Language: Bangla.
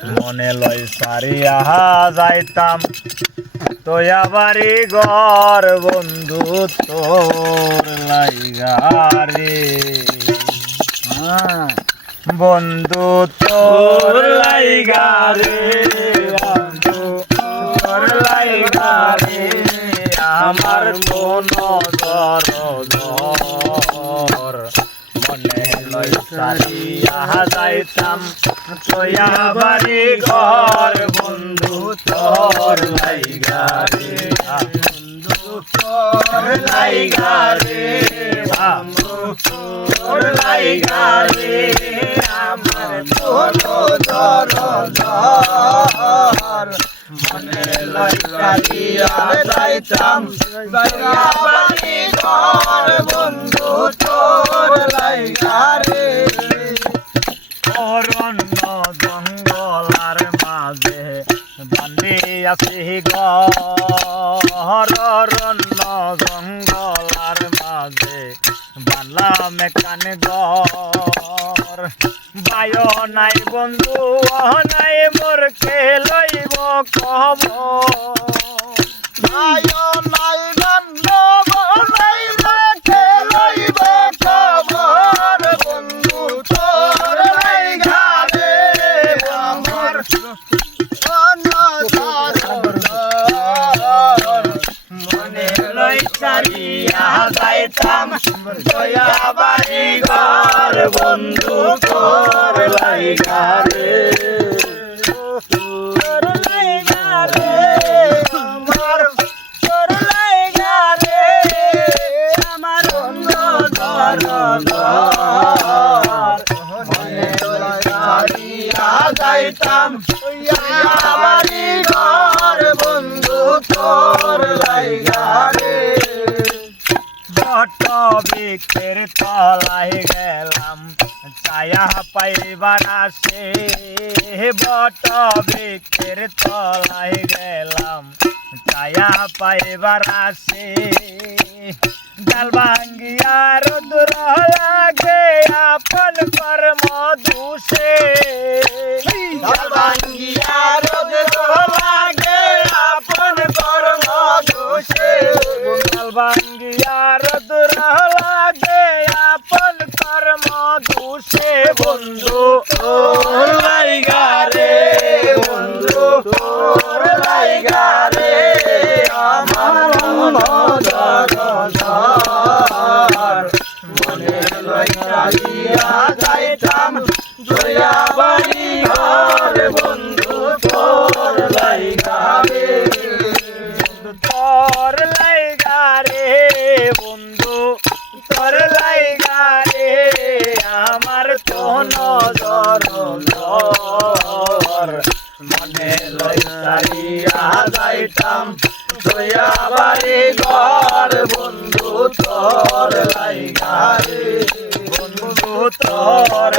মনে লই সারিয়া যাইতাম তোয়া বাড়ি ঘর বন্ধু তোর লাইগারে বন্ধু তোর লাইগারে বন্ধু তোর লাইগারে আমার কোন দর মনে লই সারিয়া যাইতাম তোয়া বাড়ি ঘর বন্ধু তোর লাইগারে বন্ধু তোর লাইগারে বন্ধু তোর লাইগারে আমার কোন দর মনে লই সারিয়া যাইতাম তোয়া বাড়ি ঘর বন্ধু তোর লাইগারে অরণ্য জঙ্গলার মাঝে বান্ধি আছি ঘর অরণ্য জঙ্গলার মাঝে বানলাম কান ঘর বায় নাই বন্ধু নাই মোর কে লইব কব বায় নাই বন্ধু নাই মোর কে লইব খবর বন্ধু তোর লাইগারে আমার মনে লই সারিয়া যাইতাম তোয়া বাড়ি ঘর বন্ধু তোর লাইগারে তোর লাইগারে আমার তোর লাইগারে আমার দর মনে লই সারিয়া যাইতাম তোয়া বাড়ি ঘর বন্ধু তোর লাইগারে বট বৃক্ষের তলায় গেলাম ছায়া পাইবার আসে বট বৃক্ষের তলায় গেলাম ছায়া পাইবার আসে ডাল ভাঙ্গিয়া রোদ্র লাগে আপন কর্ম দুষে ডাল ভাঙ্গিয়া রোদ্র লাগে আপন কর্ম দুষে ডাল ভাঙ্গিয়া রোদ্র লাগে আপন কর্ম দুষে বন্ধু তোর লাইগারে বন্ধু তোর লাইগারে আমার মনে লই সারিয়া যাইতাম তোয়া বাড়ি ঘর বন্ধু তোর লাইগারে তোর লাইগারে বন্ধু তোর লাইগারে আমার কোন দর মনে লই সারিয়া যাইতাম তোয়া বাড়ি ঘর বন্ধু তোর লাইগারে বন্ধু তোর